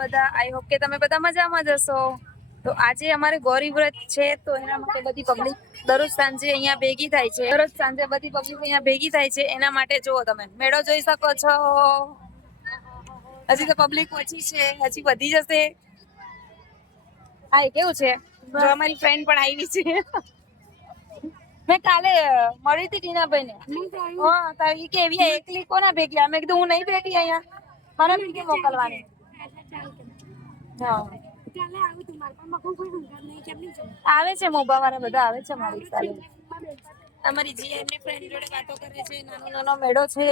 બધા I hope કે તમે બધા મજામાં જ હશો. તો આજે અમારે ગૌરી વ્રત છે તો એના માટે બધી પબ્લિક દરરોજ સાંજે અહીંયા ભેગી થાય છે. દરરોજ સાંજે બધી પબ્લિક અહીંયા ભેગી થાય છે એના માટે જુઓ તમે મેળો જોઈ શકો છો. હજી તો પબ્લિક ઓછી છે, હજી વધી જશે. હા કેવું છે જો અમારી ફ્રેન્ડ પણ આવી છે. મેં કાલે મળી હતી ટીનાભાઈ ને. હા તારી કેવી એકલી કોના ભેગી? મેં કીધું હું નહીં ભેગી અહીંયા મારા ભેગી મોકલવાની. આવે છે મોબા વાળા બધા આવે છે મારી સાથે. અમારી જીયા એમની ફ્રેન્ડ જોડે વાતો કરે છે. નાનો મેળો છે,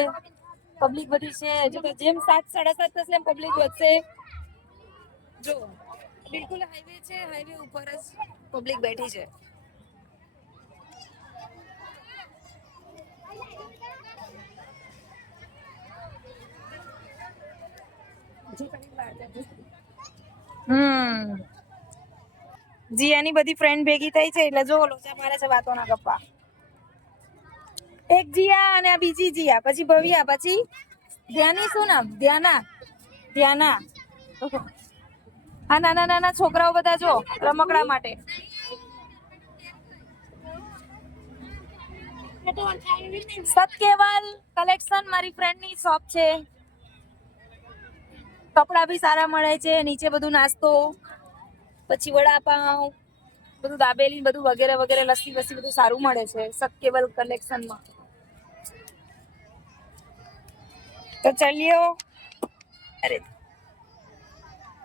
પબ્લિક બધી છે. હજુ તો જેમ 7:30 થશે એમ પબ્લિક વધશે. જો બિલકુલ હાઈવે છે, હાઈવે ઉપર જ પબ્લિક બેઠી છે. જીયાની બધી ફ્રેન્ડ ભેગી થઈ છે એટલે જો લોચા મારે છે વાતોના ગપ્પા. એક જીયા અને આ બીજી જીયા, પછી ભવ્યા, પછી ધ્યાની શું નામ? ધ્યાના. આ નાના નાના છોકરાઓ બધા જો રમકડા માટે. સતકેવલ કલેક્શન મારી ફ્રેન્ડની શોપ છે. કપડા બી સારા મળે છે, નીચે બધું નાસ્તો, પછી વડાપાવ, બધું દાબેલી, બધું વગેરે વગેરે, લસ્સી વસ્સી બધું સારું મળે છે સતકેવલ કલેક્શનમાં. તો ચલિયો, અરે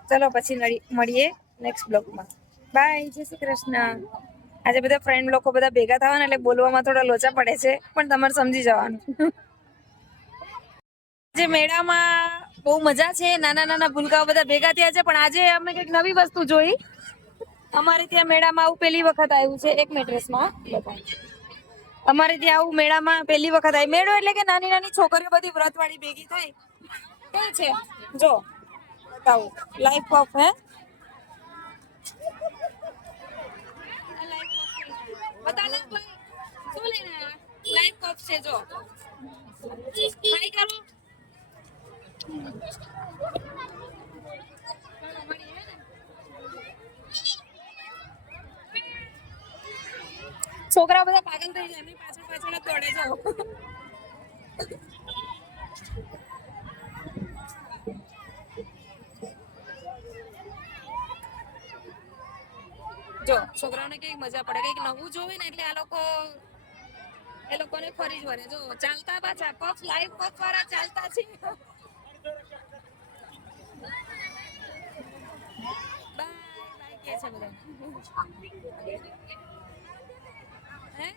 ચલો પછી મળીએ નેક્સ્ટ બ્લોગમાં. બાય, જય શ્રી કૃષ્ણ. આજે બધા ફ્રેન્ડ લોકો બધા ભેગા થવાના એટલે બોલવામાં થોડા લોચા પડે છે પણ તમારે સમજી જવાનું. જે મેળામાં બહુ મજા છે, નાના નાના ભૂલકાઓ બધા ભેગા થયા છે. પણ આજે અમે કંઈક નવી વસ્તુ જોઈ. અમારે ત્યાં મેળામાં આવું પહેલી વખત આવ્યું છે. એક મેટ્રેસમાં અમારે ત્યાં આવું મેળામાં પહેલી વખત આવી. મેળો એટલે કે નાની નાની છોકરીઓ બધી વ્રતવાળી ભેગી થાય. કેવું છે જો બતાવું લાઈફ ઓફ હે બતાના ભાઈ શું લઈને આવ્યા? લાઈફ ઓફ છે જો. ટ્રાય કરો. છોકરા બધા પાગલ થઈ જાય, એમની પાછળ પાછળ દોડે જાઓ. જો છોકરાઓને કઈક મજા પડે, કઈક નવું જોવે ને એટલે એ લોકોને ફરી જ વળે. જો ચાલતા પાછા પફ લાઈવ પફ વાળા ચાલતા છે. બાય કે છે બધા. હે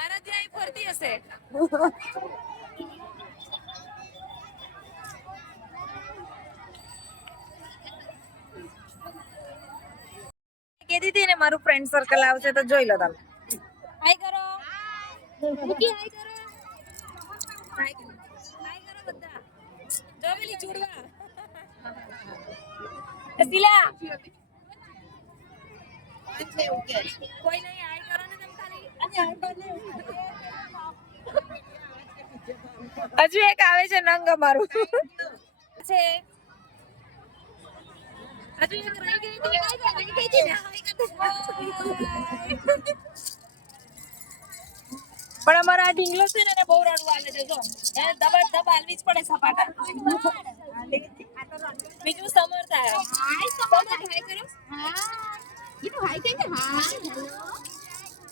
આરાધ્યા અહીં ફરતી હશે. કીધી હતી ને મારું ફ્રેન્ડ સર્કલ આવશે તો જોઈ લો તમે. હાય કરો. મૂકી હાય કરો. હાય કરો. હાય કરો બધા. જો પેલી ચૂડવા. શીલા. કોઈ નહીં હાય કરો ને તમ તારી. હજુ એક આવે છે નંગ અમારું. છે. હજુ એક રહી ગઈ હતી. પણ અમારા આ ઢીંગલો છે ને એને બહુ રડવું આવે છે. જો એને દબા દબ આલવી જ પડે સપાટા. બીજું સમર્થ આવ્યો. સમર્થ હાય કરો. ये तो हाई कहेंगे हां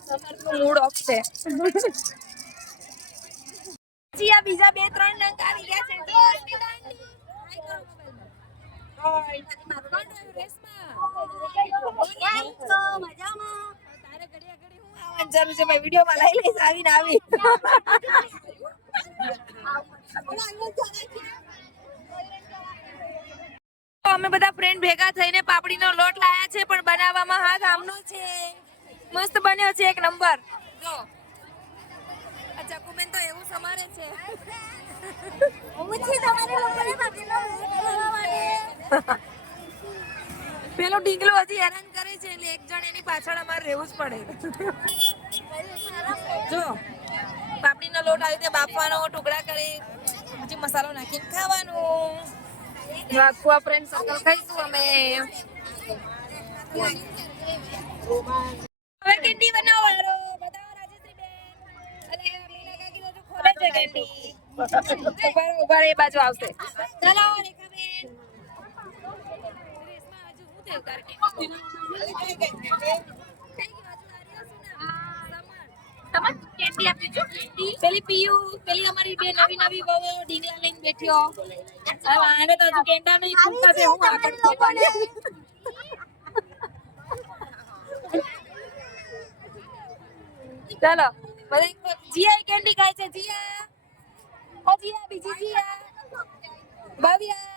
समर्थ નું મૂડ ઓફ છે. જી આ બીજા 2-3 નંગ આવી ગયા છે. હાય કોણ રેસમાં કેમ છો મજામાં? તારે ઘડિયા ઘડી હું આવવાનું જરૂર છે ભાઈ, વિડિયોમાં લઈ લઈશ આવીને આવી. અમે બધા ફ્રેન્ડ ભેગા થઈને પાપડીનો લોટ લાયા છે પણ બનાવવામાં હા ગામનો છે. મસ્ત બન્યો છે એક નંબર. જો આ ચકુબેન તો એવું સમારે છે. ઓછી તમારે લોકોને પાપડીનો લોટ ખાવા માટે. પેલો ઢીંગલો હજી હેરાન કરે છે એટલે એક જણ એની પાછળ અમારે રહેવું જ પડે. જો પાપડીનો લોટ આવી રીતે બાફવાનો, ટુકડા કરી પછી મસાલો નાખીને ખાવાનું. જો આખું આ ફ્રેન્ડ સર્કલ ખાઈશું અમે. હવે કેન્ડી બનાવવાનો બતાવો રાજેશ્રીબેન. અને મીના કાકી તો ખોલે છે કેન્ડી. ઉભા એ બાજુ આવશે. ચાલો રેખાબેન. રેશમા હજુ હું થયું તાર કેન્ડી? કેન્ડી આપી જો કેન્ડી. પેલી પીયુ પેલી અમારી બે નવી બહુ ડીંગલા લઈને બેઠ્યો. હવે આને તો હજુ કેન્ડા નહીં ખૂટતા છે હું આગળ ખોલવાની. ચાલો બધા જીયા કેન્ડી ખાય છે. જીયા ઓ જીયા બીજી જીયા ભવ્યા